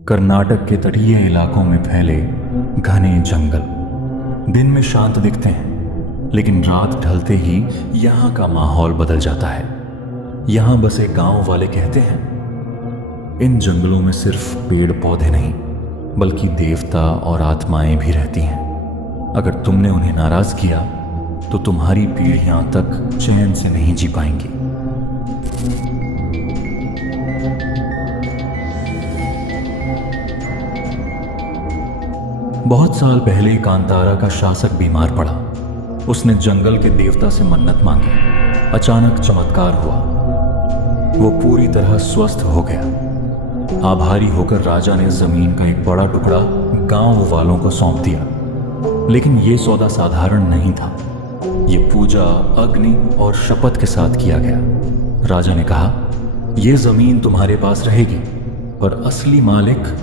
कर्नाटक के तटीय इलाकों में फैले घने जंगल दिन में शांत दिखते हैं, लेकिन रात ढलते ही यहाँ का माहौल बदल जाता है। यहाँ बसे गांव वाले कहते हैं, इन जंगलों में सिर्फ पेड़ पौधे नहीं, बल्कि देवता और आत्माएं भी रहती हैं। अगर तुमने उन्हें नाराज किया तो तुम्हारी पीढ़ियां तक चैन से नहीं जी पाएंगी। बहुत साल पहले कांतारा का शासक बीमार पड़ा। उसने जंगल के देवता से मन्नत मांगी। अचानक चमत्कार हुआ, वो पूरी तरह स्वस्थ हो गया। आभारी होकर राजा ने जमीन का एक बड़ा टुकड़ा गांव वालों को सौंप दिया। लेकिन यह सौदा साधारण नहीं था। ये पूजा, अग्नि और शपथ के साथ किया गया। राजा ने कहा, यह जमीन तुम्हारे पास रहेगी, पर असली मालिक।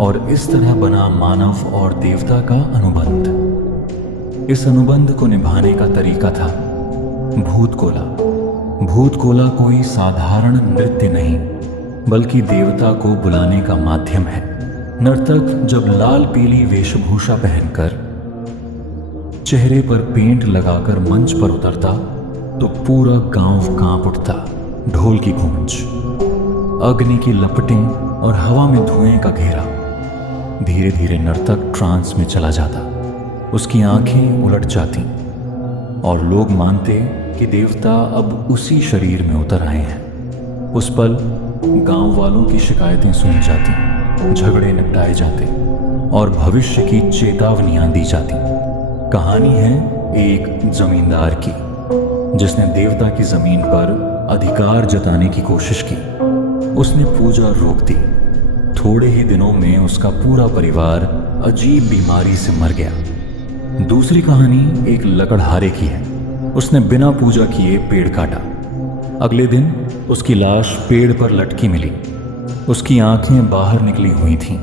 और इस तरह बना मानव और देवता का अनुबंध। इस अनुबंध को निभाने का तरीका था भूतकोला। भूतकोला कोई साधारण नृत्य नहीं, बल्कि देवता को बुलाने का माध्यम है। नर्तक जब लाल पीली वेशभूषा पहनकर, चेहरे पर पेंट लगाकर मंच पर उतरता तो पूरा गांव कांप उठता। ढोल की गूंज, अग्नि की लपटें और हवा में धुएं का घेरा। धीरे धीरे नर्तक ट्रांस में चला जाता। उसकी आंखें उलट जाती और लोग मानते कि देवता अब उसी शरीर में उतर आए हैं। उस पल गांव वालों की शिकायतें सुनी जाती, झगड़े निपटाए जाते और भविष्य की चेतावनियां दी जाती। कहानी है एक जमींदार की, जिसने देवता की जमीन पर अधिकार जताने की कोशिश की। उसने पूजा रोक दी। थोड़े ही दिनों में उसका पूरा परिवार अजीब बीमारी से मर गया। दूसरी कहानी एक लकड़हारे की है। उसने बिना पूजा किए पेड़ काटा। अगले दिन उसकी लाश पेड़ पर लटकी मिली। उसकी आंखें बाहर निकली हुई थीं,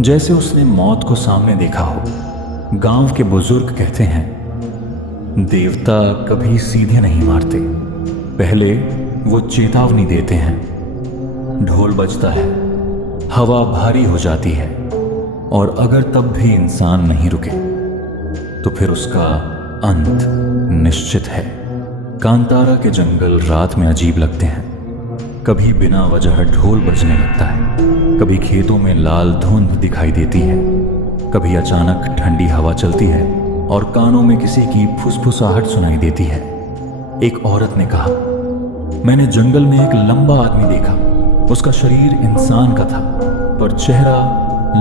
जैसे उसने मौत को सामने देखा हो। गांव के बुजुर्ग कहते हैं, देवता कभी सीधे नहीं मारते, पहले वो चेतावनी देते हैं। ढोल बजता है, हवा भारी हो जाती है, और अगर तब भी इंसान नहीं रुके तो फिर उसका अंत निश्चित है। कांतारा के जंगल रात में अजीब लगते हैं। कभी बिना वजह ढोल बजने लगता है, कभी खेतों में लाल धुंध दिखाई देती है, कभी अचानक ठंडी हवा चलती है और कानों में किसी की फुसफुसाहट सुनाई देती है। एक औरत ने कहा, मैंने जंगल में एक लंबा आदमी देखा। उसका शरीर इंसान का था, पर चेहरा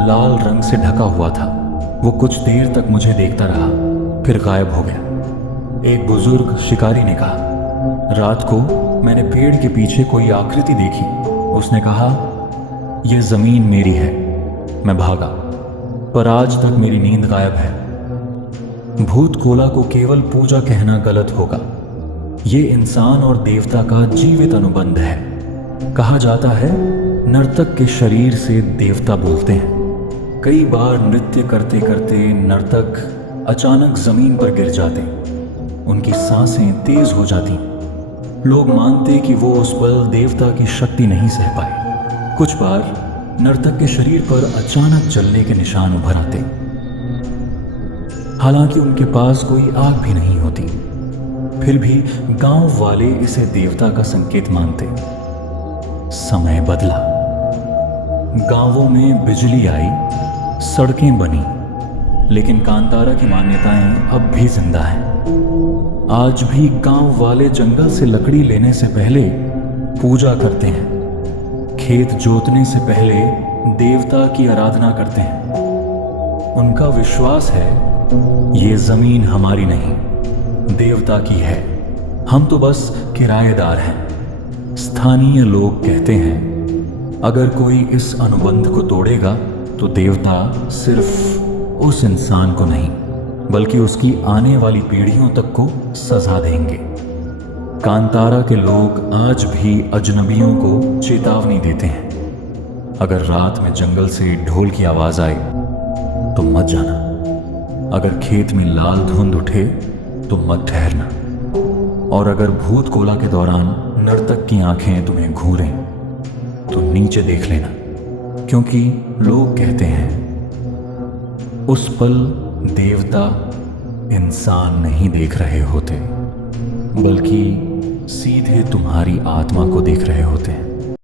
लाल रंग से ढका हुआ था। वो कुछ देर तक मुझे देखता रहा, फिर गायब हो गया। एक बुजुर्ग शिकारी ने कहा, रात को मैंने पेड़ के पीछे कोई आकृति देखी। उसने कहा, यह जमीन मेरी है। मैं भागा, पर आज तक मेरी नींद गायब है। भूतकोला को केवल पूजा कहना गलत होगा। ये इंसान और देवता का जीवित अनुबंध है। कहा जाता है, नर्तक के शरीर से देवता बोलते हैं। कई बार नृत्य करते करते नर्तक अचानक जमीन पर गिर जाते। उनकी सांसें तेज हो जाती। लोग मानते कि वो उस पल देवता की शक्ति नहीं सह पाए। कुछ बार नर्तक के शरीर पर अचानक जलने के निशान उभर आते, हालांकि उनके पास कोई आग भी नहीं होती। फिर भी गांव वाले इसे देवता का संकेत मानते। समय बदला। गांवों में बिजली आई, सड़कें बनी, लेकिन कांतारा की मान्यताएं अब भी जिंदा हैं। आज भी गांव वाले जंगल से लकड़ी लेने से पहले पूजा करते हैं। खेत जोतने से पहले देवता की आराधना करते हैं। उनका विश्वास है, ये जमीन हमारी नहीं, देवता की है। हम तो बस किराएदार हैं। स्थानीय लोग कहते हैं, अगर कोई इस अनुबंध को तोड़ेगा तो देवता सिर्फ उस इंसान को नहीं, बल्कि उसकी आने वाली पीढ़ियों तक को सजा देंगे। कांतारा के लोग आज भी अजनबियों को चेतावनी देते हैं, अगर रात में जंगल से ढोल की आवाज आए तो मत जाना। अगर खेत में लाल धुंध उठे तो मत ठहरना। और अगर भूतकोला के दौरान नर्तक की आंखें तुम्हें घूरें तो नीचे देख लेना, क्योंकि लोग कहते हैं उस पल देवता इंसान नहीं देख रहे होते, बल्कि सीधे तुम्हारी आत्मा को देख रहे होते हैं।